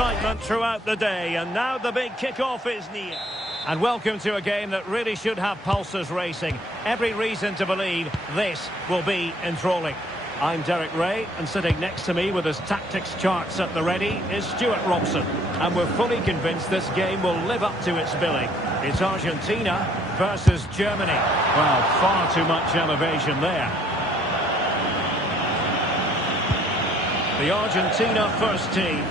excitement throughout the day, and now the big kick-off is near. And welcome to a game that really should have pulses racing. Every reason to believe this will be enthralling. I'm Derek Ray, and sitting next to me with his tactics charts at the ready is Stuart Robson. And we're fully convinced this game will live up to its billing. It's Argentina versus Germany. Well, far too much elevation there. The Argentina first team.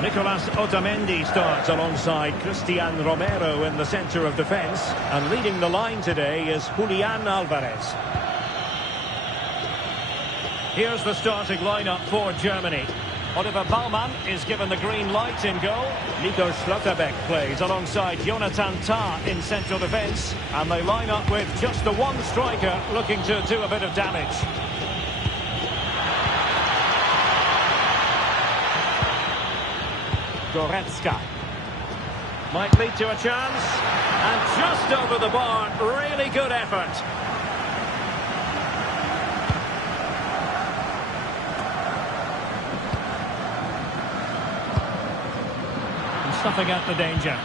Nicolas Otamendi starts alongside Cristian Romero in the centre of defence. And leading the line today is Julian Alvarez. Here's the starting lineup for Germany. Oliver Baumann is given the green light in goal. Nico Schlotterbeck plays alongside Jonathan Tah in central defence. And they line up with just the one striker looking to do a bit of damage. Goretzka. Might lead to a chance. And just over the bar, really good effort. Snuffing out the danger.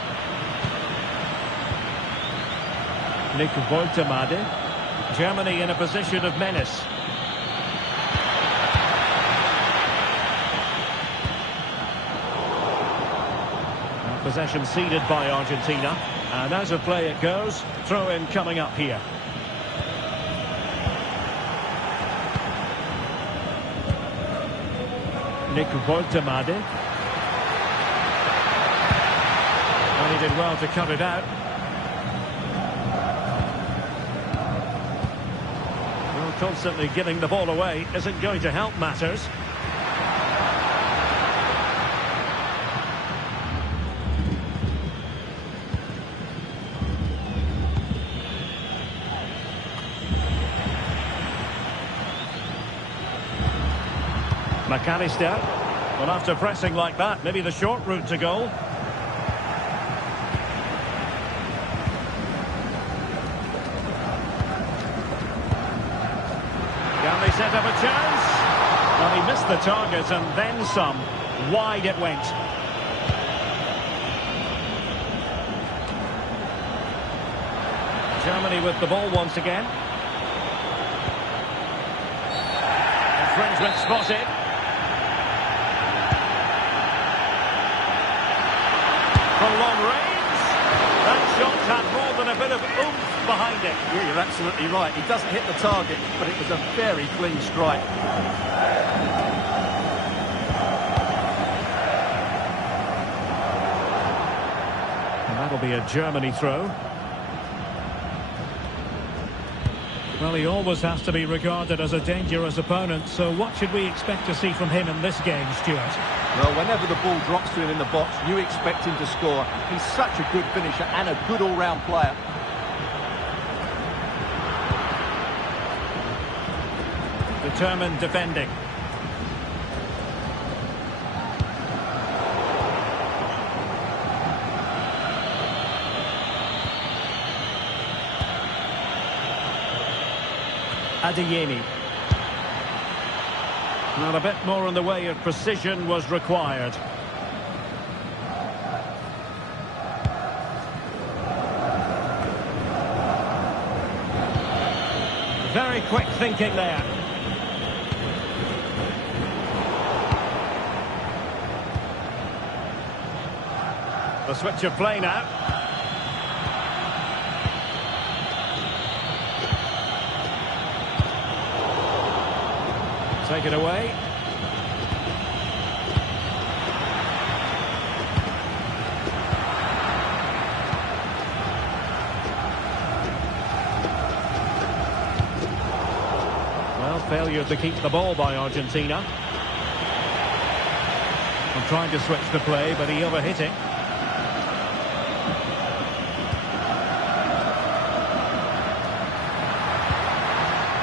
Nick Woltemade. Germany in a position of menace. Now possession ceded by Argentina. And as a play it goes, throw in coming up here. Nick Woltemade. And he did well to cut it out. Well, constantly giving the ball away isn't going to help matters. McAllister. Well, after pressing like that, maybe the short route to goal. Can they set up a chance? Well, he missed the target and then some. Wide it went. Germany with the ball once again. Infringement spotted. From long range. That shot had more than a bit of oomph behind it. Yeah, you're absolutely right. He doesn't hit the target, but it was a very clean strike. And that'll be a Germany throw. Well, he always has to be regarded as a dangerous opponent, so what should we expect to see from him in this game, Stuart? Well, whenever the ball drops to him in the box, you expect him to score. He's such a good finisher and a good all-round player. Determined defending. Adeyemi. Well, a bit more in the way of precision was required. Very quick thinking there. The switch of play now. Take it away. Well, failure to keep the ball by Argentina. I'm trying to switch the play, but he overhit it.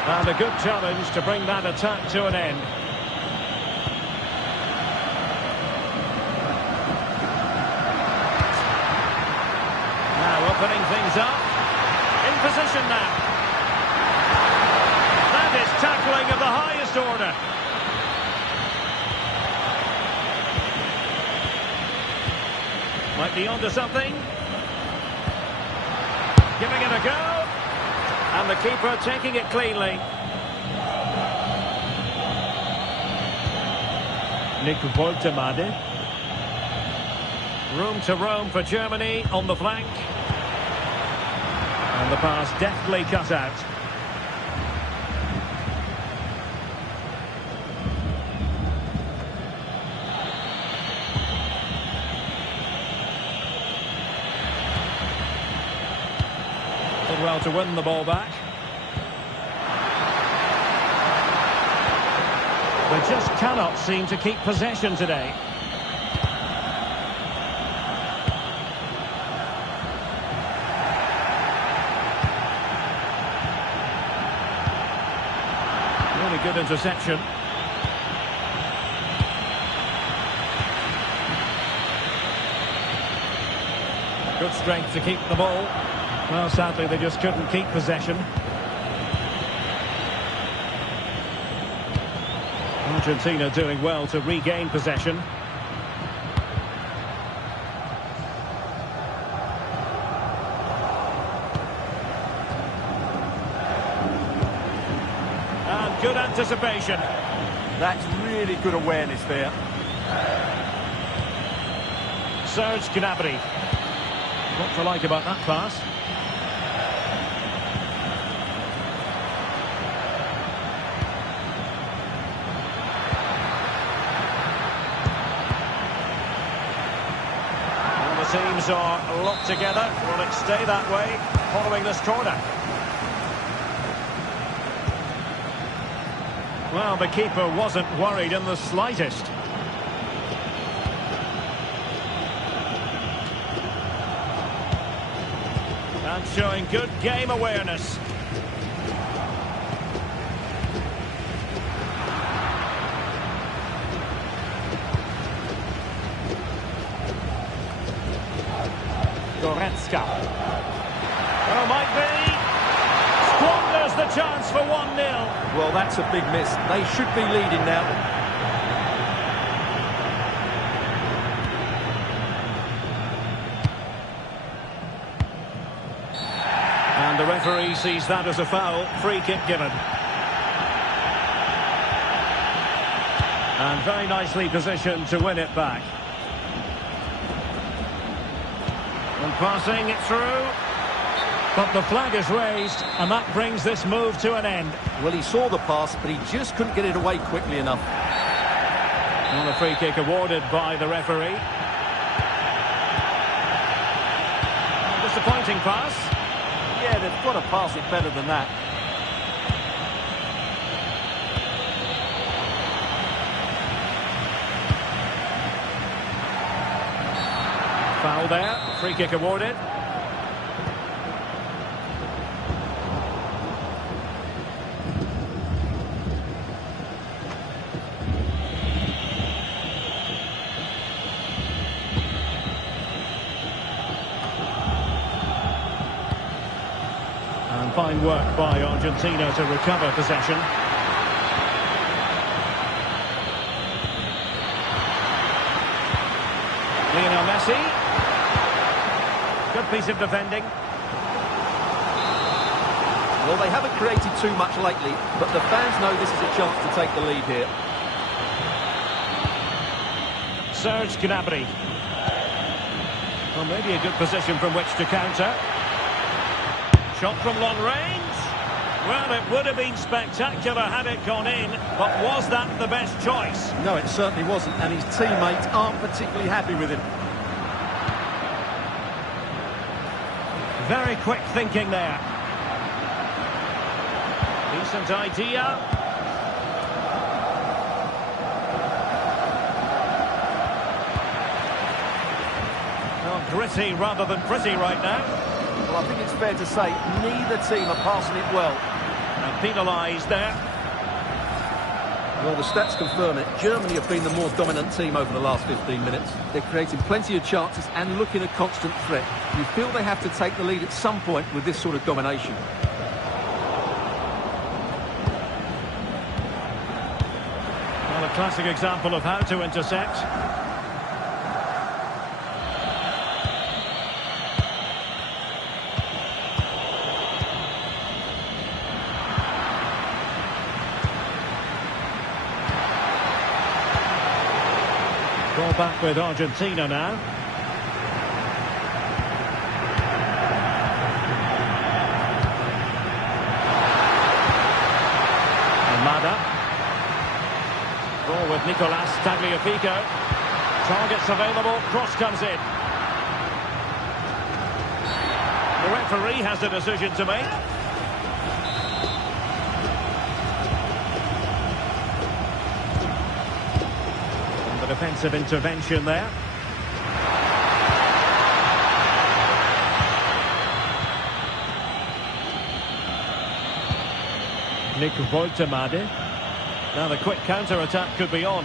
And a good challenge to bring that attack to an end. Now opening things up. In position now. That is tackling of the highest order. Might be onto something. Giving it a go. And the keeper taking it cleanly. Nick Woltemade. Room to roam for Germany on the flank. And the pass deftly cut out. Did well to win the ball back. They just cannot seem to keep possession today. Really good interception. Good strength to keep the ball. Well, sadly, they just couldn't keep possession. Argentina doing well to regain possession. And good anticipation. That's really good awareness there. Serge Gnabry. What to like about that pass? Teams are locked together. Will it stay that way following this corner? Well, the keeper wasn't worried in the slightest. And showing good game awareness. Goretzka. Oh, might be. Squanders the chance for 1-0. Well, that's a big miss. They should be leading now. And the referee sees that as a foul. Free kick given. And very nicely positioned to win it back. And passing it through. But the flag is raised, and that brings this move to an end. Well, he saw the pass, but he just couldn't get it away quickly enough. And a free kick awarded by the referee. Disappointing pass. Yeah, they've got to pass it better than that. Foul there. Free kick awarded. And fine work by Argentina to recover possession. Lionel Messi. Good piece of defending. Well, they haven't created too much lately, but the fans know this is a chance to take the lead here. Serge Gnabry. Well, maybe a good position from which to counter. Shot from long range. Well, it would have been spectacular had it gone in, but was that the best choice? No, it certainly wasn't, and his teammates aren't particularly happy with him. Very quick thinking there. Decent idea. Well, gritty rather than pretty right now. Well, I think it's fair to say neither team are passing it well. And penalised there. Well, the stats confirm it. Germany have been the more dominant team over the last 15 minutes. They're creating plenty of chances and looking a constant threat. You feel they have to take the lead at some point with this sort of domination. Well, a classic example of how to intercept. Ball back with Argentina now. Almada. Ball with Nicolas Tagliafico. Targets available, cross comes in. The referee has a decision to make. And the defensive intervention there. Nick Woltemade. Now the quick counter-attack could be on.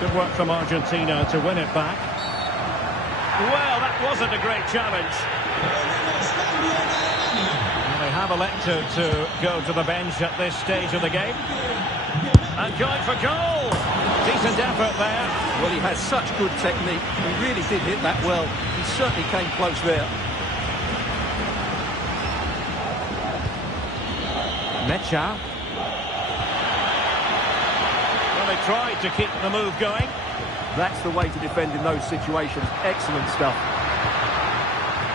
Good work from Argentina to win it back. Well, that wasn't a great challenge. And they have elected to go to the bench at this stage of the game. And going for goal. Decent effort there. Well, he has such good technique. He really did hit that well. He certainly came close there. Mecha. Well, they tried to keep the move going. That's the way to defend in those situations. Excellent stuff.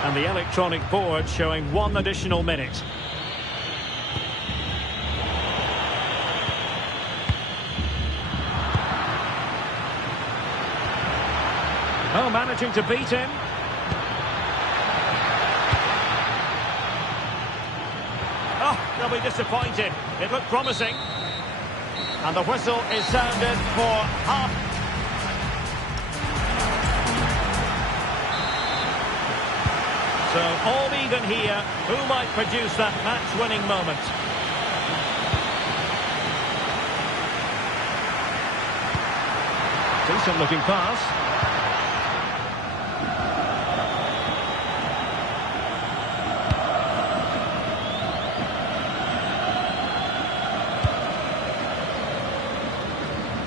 And the electronic board showing 1 additional minute. Oh, managing to beat him. Oh, they'll be disappointed. It looked promising. And the whistle is sounded for half. So all even here. Who might produce that match-winning moment? Decent-looking pass.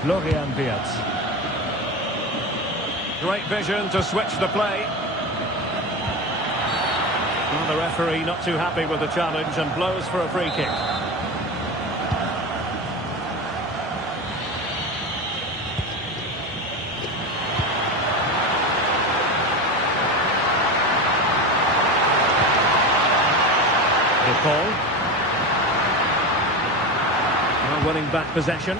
Florian Wirtz. Great vision to switch the play. Well, the referee not too happy with the challenge and blows for a free kick. DePaul. Now winning back possession.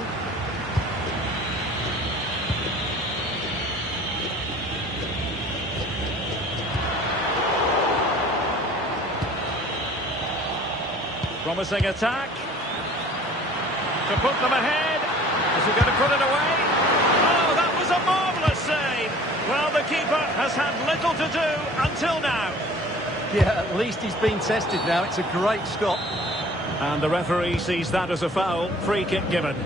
Promising attack. To put them ahead. Is he going to put it away? Oh, that was a marvellous save. Well, the keeper has had little to do until now. Yeah, at least he's been tested now. It's a great stop. And the referee sees that as a foul. Free kick given.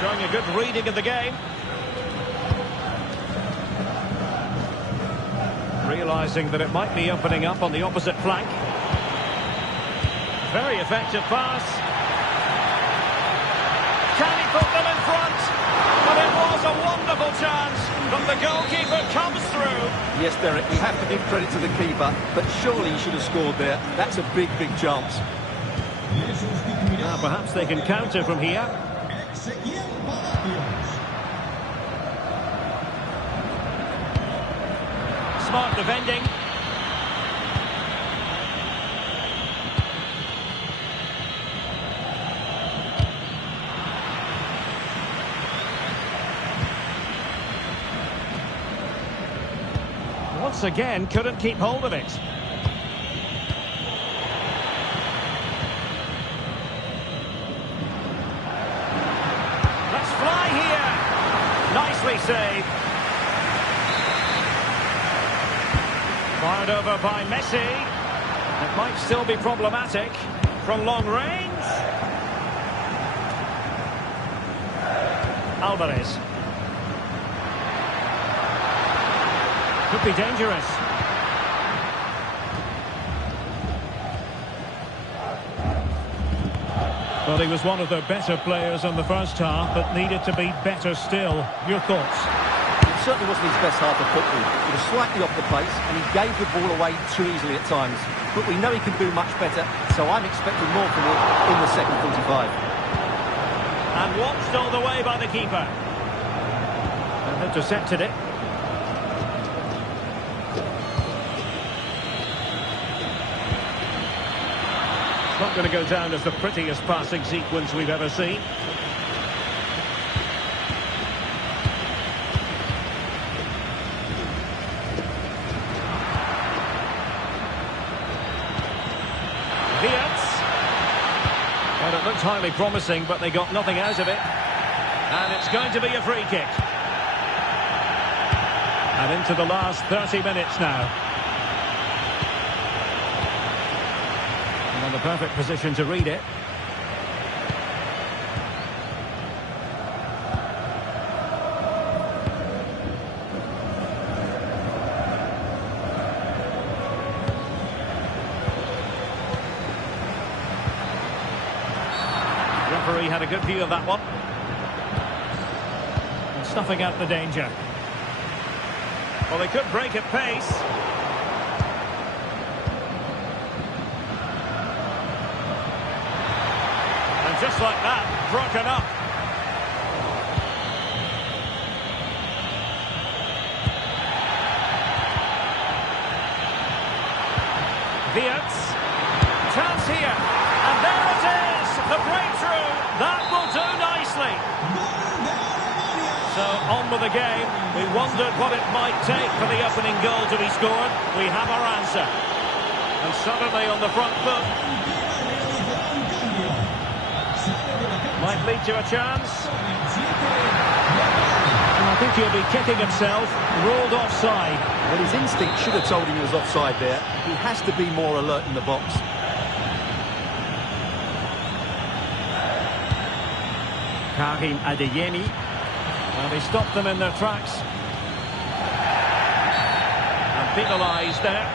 Showing a good reading of the game. Realising that it might be opening up on the opposite flank. Very effective pass. Can he put them in front? But it was a wonderful chance. But the goalkeeper comes through. Yes, Derek, we have to give credit to the keeper, but surely he should have scored there. That's a big, big chance. Now perhaps they can counter from here. Smart defending. Once again, couldn't keep hold of it. Let's fly here. Nicely saved. Fired over by Messi. It might still be problematic from long range. Alvarez. Could be dangerous. Well, he was one of the better players in the first half, but needed to be better still. Your thoughts? It certainly wasn't his best half of football. He was slightly off the pace, and he gave the ball away too easily at times. But we know he can do much better, so I'm expecting more from him in the second 45. And watched all the way by the keeper. And intercepted it. It's not going to go down as the prettiest passing sequence we've ever seen. Well, it looked highly promising, but they got nothing out of it. And it's going to be a free kick. And into the last 30 minutes now. And in the perfect position to read it. Referee had a good view of that one. And snuffing out the danger. Well, they could break at pace. And just like that, broken up. Wirtz. Chance here. And there it is. The breakthrough. That will do nicely. So on with the game. We wondered what it might take for the opening goal to be scored. We have our answer. And suddenly on the front foot. Might lead to a chance. And I think he'll be kicking himself. Ruled offside. Well, his instinct should have told him he was offside there. He has to be more alert in the box. Karim Adeyemi. Well, they stopped them in their tracks. And penalised there.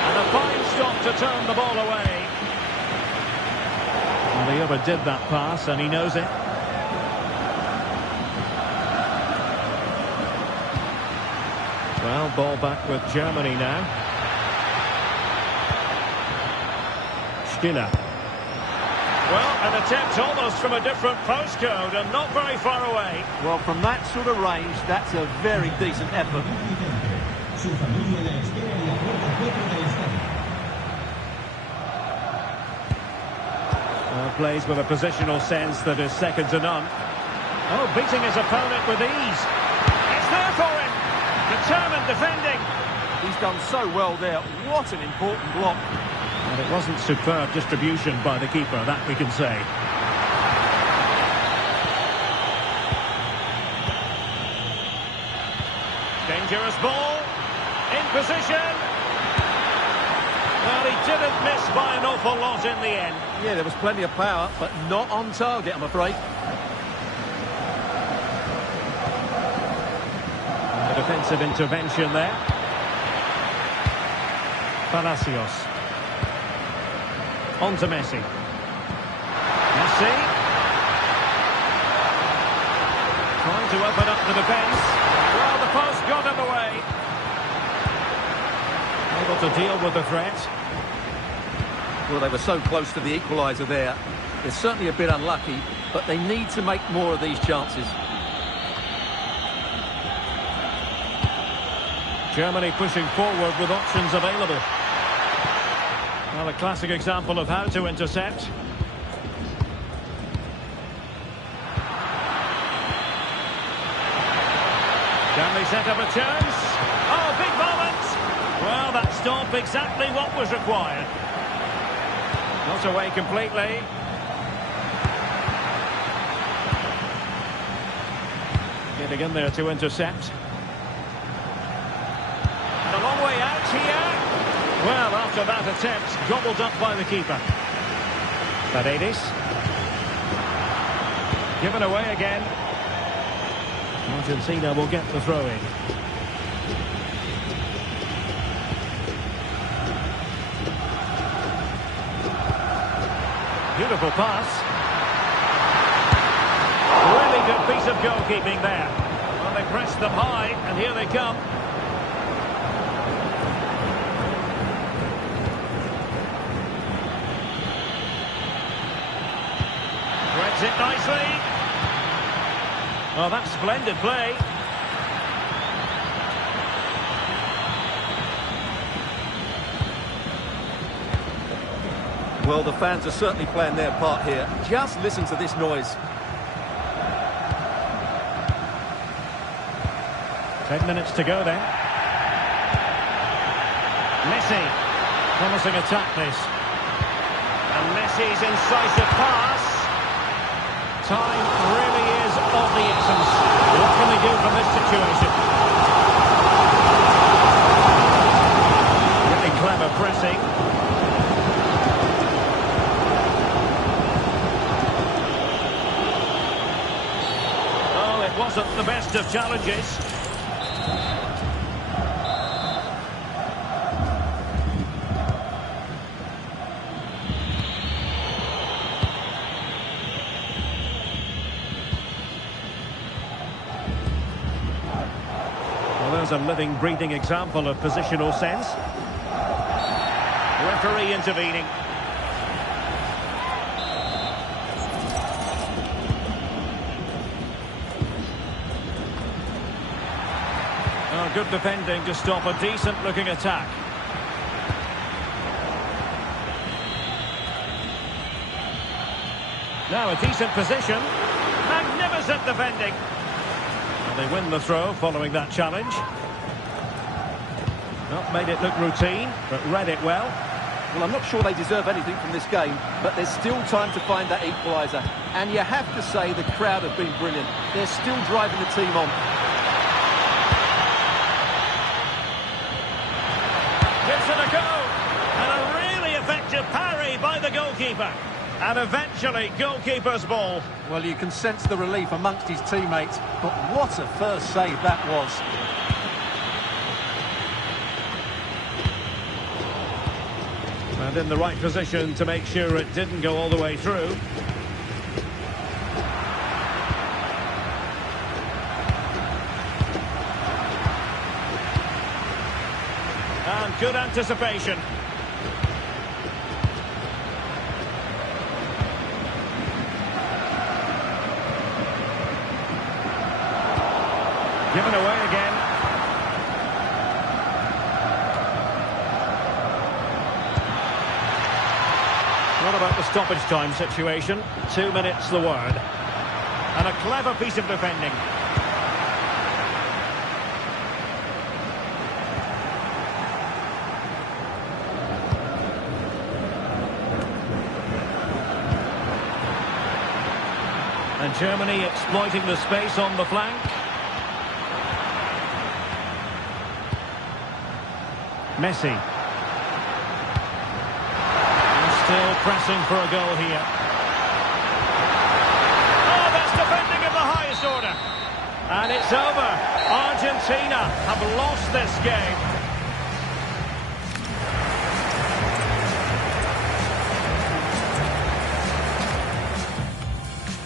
And a fine stop to turn the ball away. Well, he overdid that pass and he knows it. Well, ball back with Germany now. Stiller. Well, an attempt almost from a different postcode and not very far away. Well, from that sort of range, that's a very decent effort. Plays with a positional sense that is second to none. Oh, beating his opponent with ease. It's there for him. Determined defending. He's done so well there. What an important block. And it wasn't superb distribution by the keeper, that we can say. Dangerous ball. In position. Well, he didn't miss by an awful lot in the end. Yeah, there was plenty of power, but not on target, I'm afraid. A defensive intervention there. Palacios. On to Messi. Messi. Trying to open up the defence. Well, the post got in the way. Able to deal with the threat. Well, they were so close to the equaliser there. They're certainly a bit unlucky, but they need to make more of these chances. Germany pushing forward with options available. Well, a classic example of how to intercept. Can they set up a chance? Oh, big moment! Well, that stop exactly what was required. Not away completely. Getting in there to intercept. And a long way out here. Well, after that attempt, gobbled up by the keeper. Paredes. Given away again. Argentina will get the throw-in. Beautiful pass. Really good piece of goalkeeping there. Well, they pressed them high, and here they come. Threads it nicely. Oh, that's splendid play. Well, the fans are certainly playing their part here. Just listen to this noise. 10 minutes to go then. Messi. Promising attack this. And Messi's incisive pass. Time really is of the essence. What can they do from this situation? Really clever pressing. Oh, it wasn't the best of challenges. There's a living, breathing example of positional sense. Referee intervening. Oh, good defending to stop a decent-looking attack. Now a decent position. Magnificent defending. They win the throw following that challenge. Not made it look routine, but read it well. Well, I'm not sure they deserve anything from this game, but there's still time to find that equaliser. And you have to say the crowd have been brilliant. They're still driving the team on. Gives it a go. And a really effective parry by the goalkeeper. And eventually, goalkeeper's ball. Well, you can sense the relief amongst his teammates, but what a first save that was. And in the right position to make sure it didn't go all the way through. And good anticipation. Given away again. What about the stoppage time situation? 2 minutes the word. And a clever piece of defending. And Germany exploiting the space on the flank. Messi. And still pressing for a goal here. Oh, that's defending of the highest order. And it's over. Argentina have lost this game.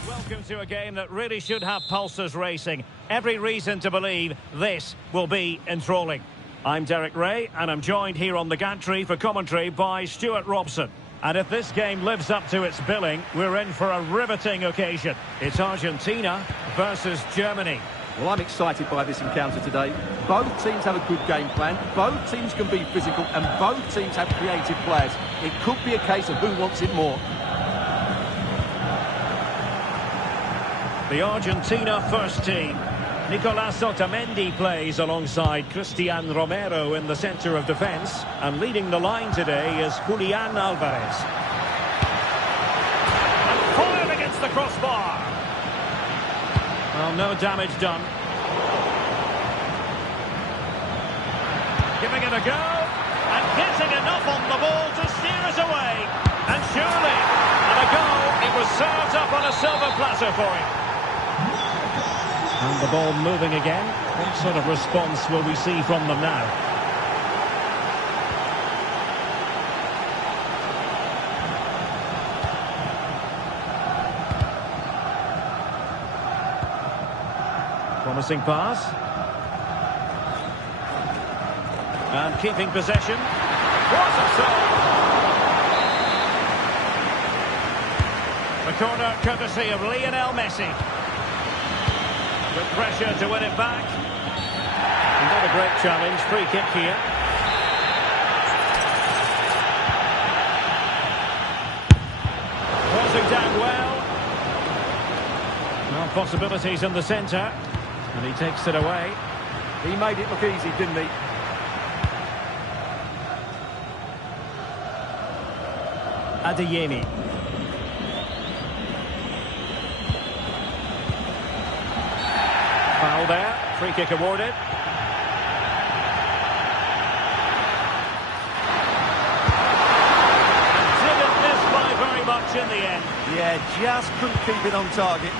Welcome to a game that really should have pulses racing. Every reason to believe this will be enthralling. I'm Derek Ray, and I'm joined here on the gantry for commentary by Stuart Robson. And if this game lives up to its billing, we're in for a riveting occasion. It's Argentina versus Germany. Well, I'm excited by this encounter today. Both teams have a good game plan, both teams can be physical, and both teams have creative players. It could be a case of who wants it more. The Argentina first team. Nicolas Otamendi plays alongside Cristian Romero in the centre of defence. And leading the line today is Julian Alvarez. And fired against the crossbar. Well, no damage done. Giving it a go. And getting enough on the ball to steer us away. And surely, and a goal, it was served up on a silver platter for him. And the ball moving again. What sort of response will we see from them now? From Promising pass. And keeping possession. What a save! The corner courtesy of Lionel Messi. With pressure to win it back. Not a great challenge. Free kick here. Crossing down well. Well, possibilities in the centre. And he takes it away. He made it look easy, didn't he? Adeyemi. Foul there. Free kick awarded. Didn't miss by very much in the end. Yeah, just couldn't keep it on target.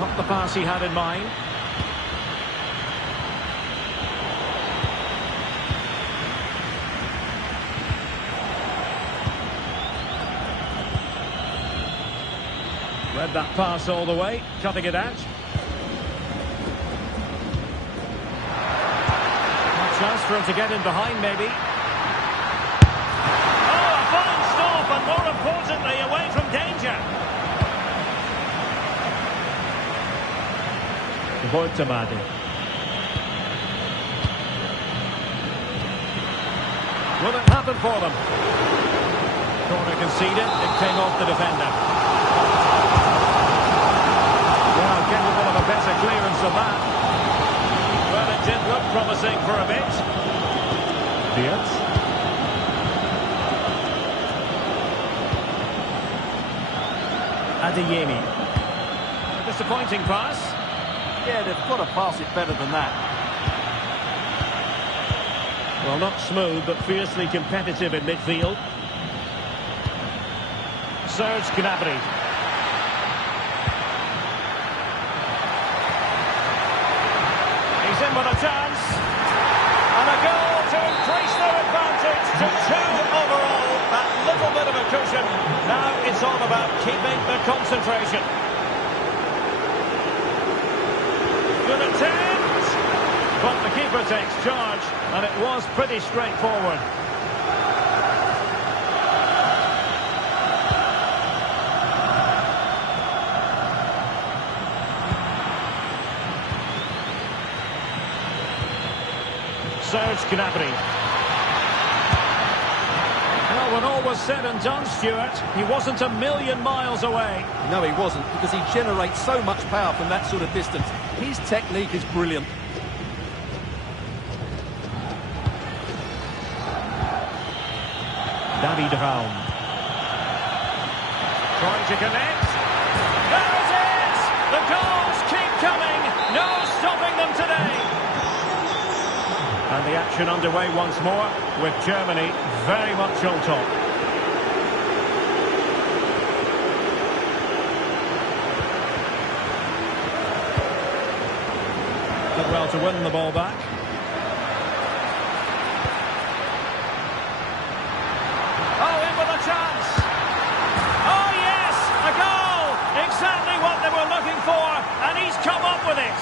Not the pass he had in mind. Read that pass all the way, cutting it out. A chance for him to get in behind, maybe. Oh, a fine stop, and more importantly, away from danger. Boitamade. Will it happen for them? Corner conceded, it came off the defender. Well, capable of a better clearance than that. Well, it did look promising for a bit. Diaz. Adeyemi. Disappointing pass. Yeah, they've got to pass it better than that. Well, not smooth, but fiercely competitive in midfield. Serge Gnabry. He's in with a chance. And a goal to increase their advantage to 2 overall. That little bit of a cushion. Now it's all about keeping the concentration. Good attempt. But the keeper takes charge. And it was pretty straightforward. Serge Gnabry. Well, when all was said and done, Stuart, he wasn't a million miles away. No, he wasn't, because he generates so much power from that sort of distance. His technique is brilliant. David Raum. Trying to connect. There it is! The goals keep coming. No stopping them today. And the action underway once more, with Germany very much on top. Did well to win the ball back. Oh, in with a chance. Oh, yes, a goal. Exactly what they were looking for, and he's come up with it.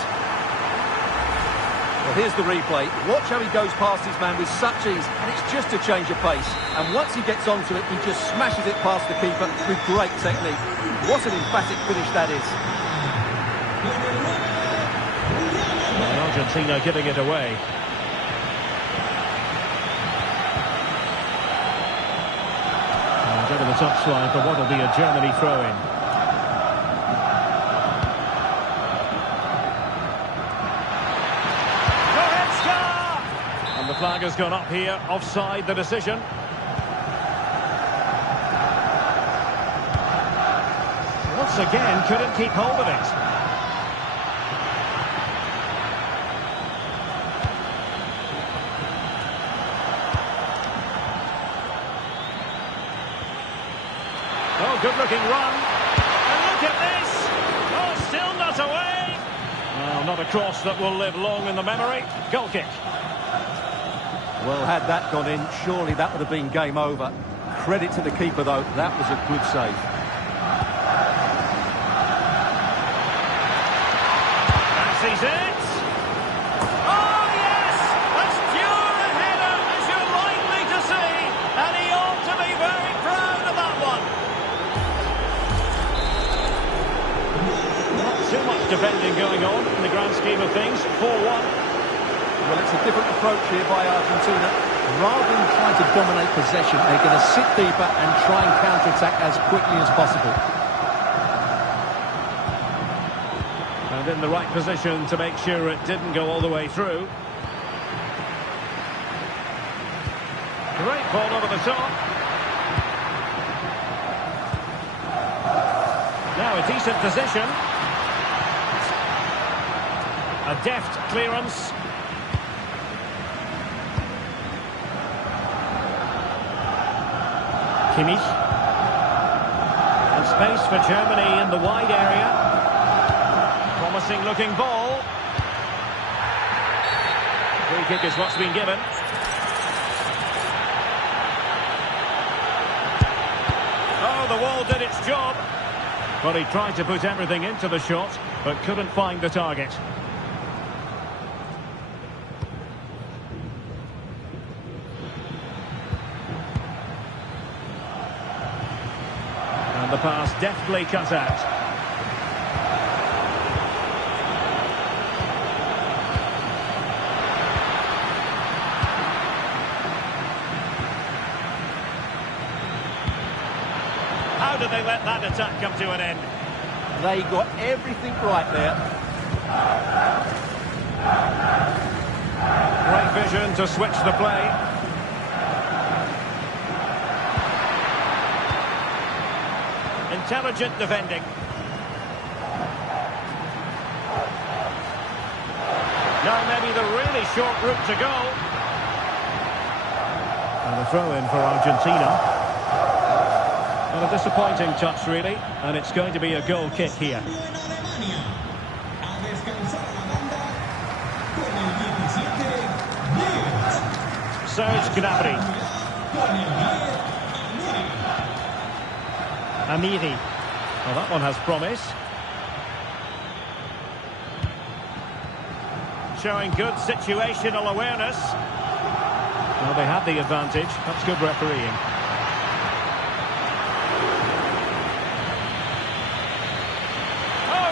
Well, here's the replay. Watch how he goes past his man with such ease, and it's just a change of pace. And once he gets onto it, he just smashes it past the keeper with great technique. What an emphatic finish that is. And Argentina giving it away. And over the touchline for what will be a Germany throw-in. The flag has gone up here, offside the decision. Once again, couldn't keep hold of it. Oh, good-looking run. And look at this. Oh, still not away. Well, not a cross that will live long in the memory. Goal kick. Well, had that gone in, surely that would have been game over. Credit to the keeper, though. That was a good save. fancies it. Oh, yes! As pure a header as you're likely to see. And he ought to be very proud of that one. Not too much defending going on in the grand scheme of things. 4-1. Well, it's a different approach here by Argentina. Rather than trying to dominate possession, they're going to sit deeper and try and counter-attack as quickly as possible. And in the right position to make sure it didn't go all the way through. Great ball over the top. Now a decent position. A deft clearance. Kimmich. And space for Germany in the wide area. Promising looking ball. Free kick is what's been given. Oh, the wall did its job. Well, he tried to put everything into the shot, but couldn't find the target. And the pass deftly cut out. How did they let that attack come to an end? They got everything right there. Great vision to switch the play. Intelligent defending. Now maybe the really short route to go. And a throw in for Argentina. And a disappointing touch, really, and it's going to be a goal kick here. Serge Gnabry. Amiri. Well, that one has promise. Showing good situational awareness. Well, they had the advantage. That's good refereeing.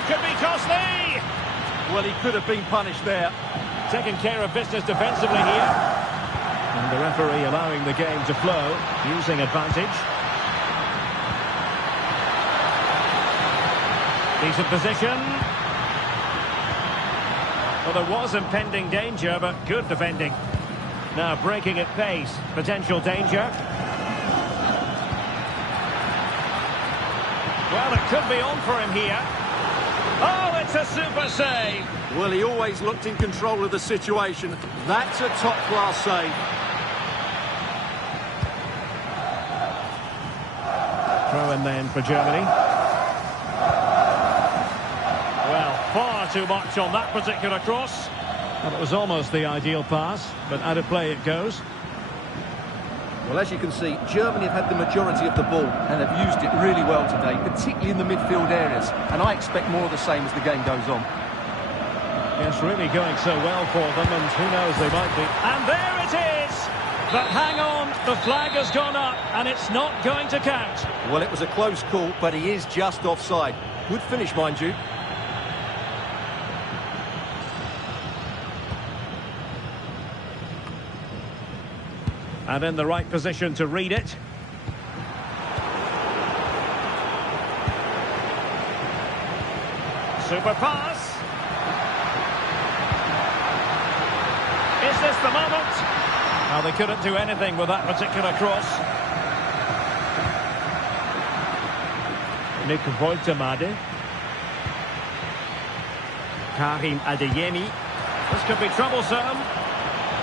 Could be costly. Well, he could have been punished there. Taking care of business defensively here. And the referee allowing the game to flow, using advantage. Decent position. Well, there was impending danger, but good defending. Now breaking at pace. Potential danger. Well, it could be on for him here. Oh, it's a super save. Well, he always looked in control of the situation. That's a top-class save. Throw in then for Germany. Well, far too much on that particular cross. Well, it was almost the ideal pass, but out of play it goes. Well, as you can see, Germany have had the majority of the ball and have used it really well today, particularly in the midfield areas. And I expect more of the same as the game goes on. Yes, really going so well for them, and who knows, they might be. And there it is! But hang on, the flag has gone up, and it's not going to count. Well, it was a close call, but he is just offside. Good finish, mind you. And in the right position to read it. Super pass. Is this the moment? Well, they couldn't do anything with that particular cross. Nick Woltemade. Karim Adeyemi. This could be troublesome.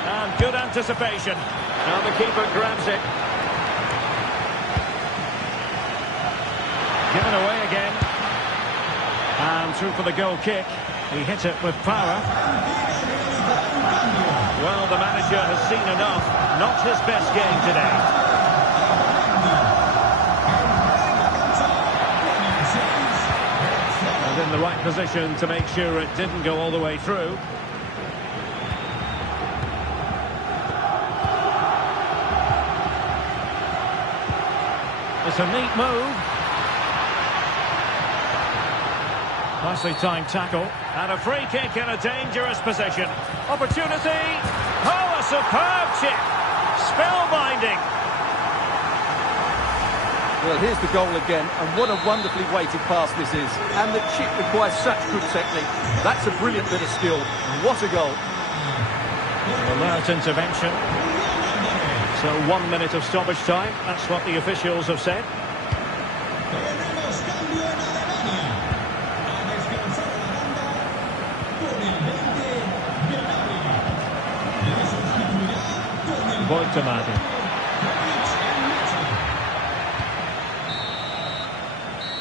And good anticipation. Now the keeper grabs it. Given away again. And through for the goal kick. He hit it with power. Well, the manager has seen enough. Not his best game today. And in the right position to make sure it didn't go all the way through. It's a neat move. Nicely timed tackle. And a free kick in a dangerous position. Opportunity. Oh, a superb chip. Spellbinding. Well, here's the goal again, and what a wonderfully weighted pass this is. And the chip requires such good technique. That's a brilliant bit of skill. What a goal. Alert intervention. So 1 minute of stoppage time. That's what the officials have said. Boitamadi.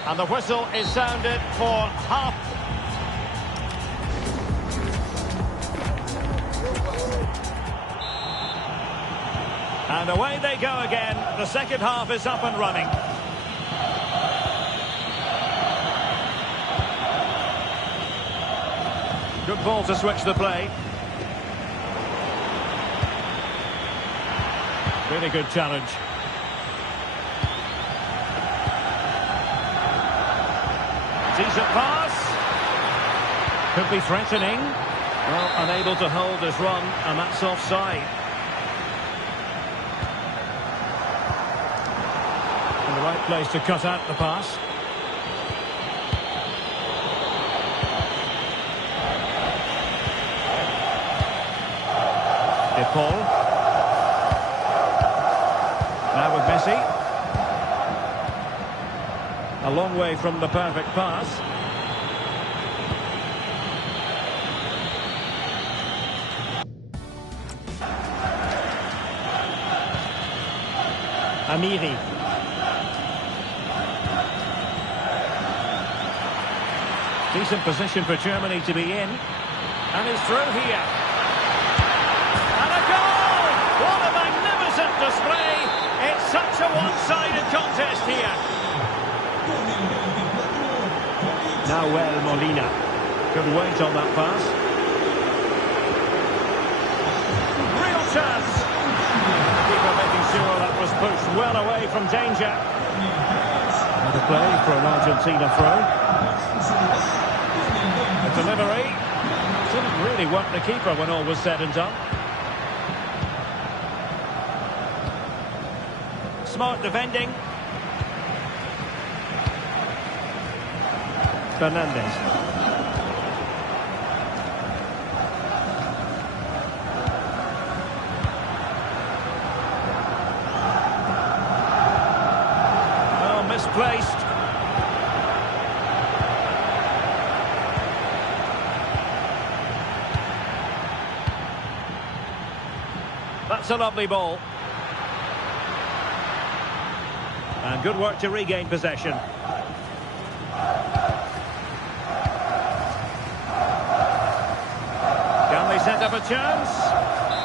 And the whistle is sounded for half. And away they go again. The second half is up and running. Good ball to switch the play. Really good challenge. Decent pass. Could be threatening. Well, unable to hold his run, and that's offside. In the right place to cut out the pass. Paul. Now with Messi. A long way from the perfect pass. Amiri. Decent position for Germany to be in. And it's through here. And a goal! What a magnificent display! It's such a one-sided contest here. Now Molina. Good weight on that pass. Real chance. Keeper making sure that was pushed well away from danger. Another play for an Argentina throw. The delivery. Didn't really work the keeper when all was said and done. Smart defending. Fernandez. Oh, misplaced. That's a lovely ball. And good work to regain possession. Can they set up a chance?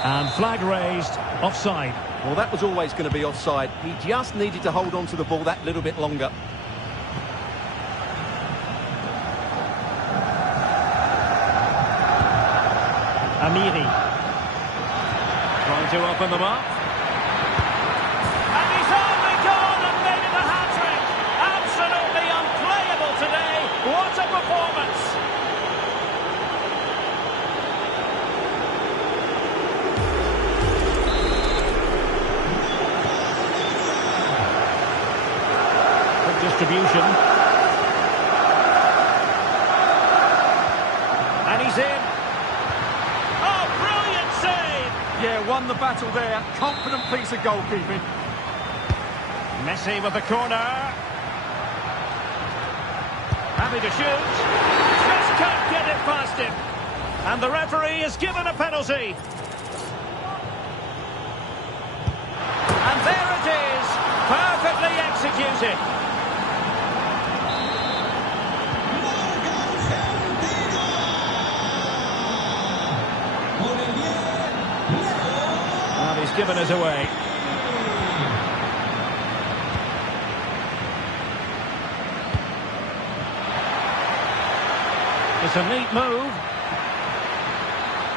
And flag raised, offside. Well, that was always going to be offside. He just needed to hold on to the ball that little bit longer. Amiri. Trying to open them up. What a performance! Good distribution. And he's in. Oh, brilliant save! Yeah, won the battle there. Confident piece of goalkeeping. Messi with the corner. Happy to shoot. Just can't get it past him. And the referee is given a penalty. And there it is. Perfectly executed. And he's given us away. It's a neat move.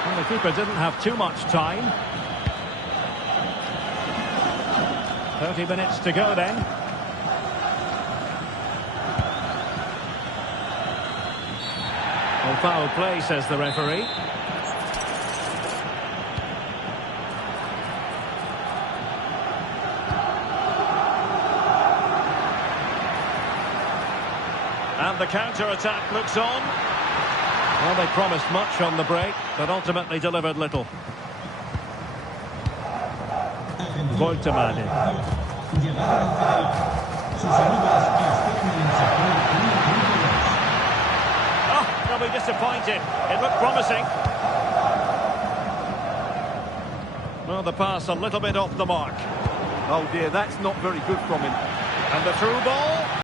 And the keeper didn't have too much time. 30 minutes to go then. Well, foul play, says the referee. And the counter-attack looks on. Well, they promised much on the break, but ultimately delivered little. Voltemade. Oh, they'll be disappointed. It looked promising. Well, the pass a little bit off the mark. Oh dear, that's not very good from him. And the through ball.